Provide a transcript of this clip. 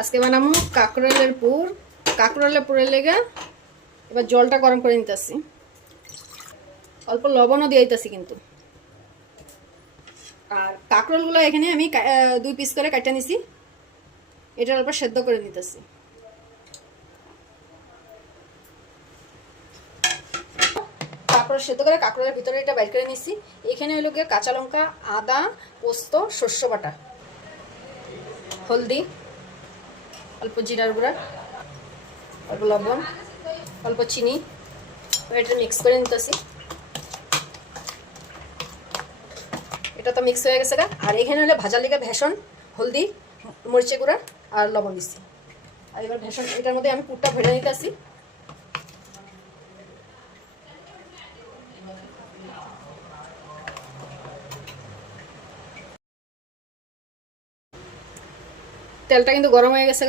আজকে বানাবো কাঁকরোলের পুর। কাঁকরোলের পুরের লেগে এবার জলটা গরম করে নিতেছি, অল্প লবণও দিয়ে দিতেছি কিন্তু। আর কাঁকরোলগুলো এখানে আমি 2 পিস করে কাটা নিছি, এটা অল্প সেদ্ধ করে নিতেছি। কাঁকরোল সেদ্ধ করে কাঁকরোলের ভিতরে এটা বাইর করে নিছি। এখানে হলো গিয়ে কাঁচা লঙ্কা, আদা, পোস্ত, শস্য বাটা, হলদি, অল্প জিরার গুঁড়া, অল্প লবণ, অল্প চিনি, এটা মিক্স করে নিতেছি। এটা তো মিক্স হয়ে গেছে। আর এখানে হলে ভাজার লেগে ভেষণ, হলদি, মরিচের গুঁড়া আর লবণ দিচ্ছি। আর এবার ভেষণ এটার মধ্যে আমি পুরটা ভেজে নিতেছি। তেলটা কিন্তু গরম হয়ে গেছে।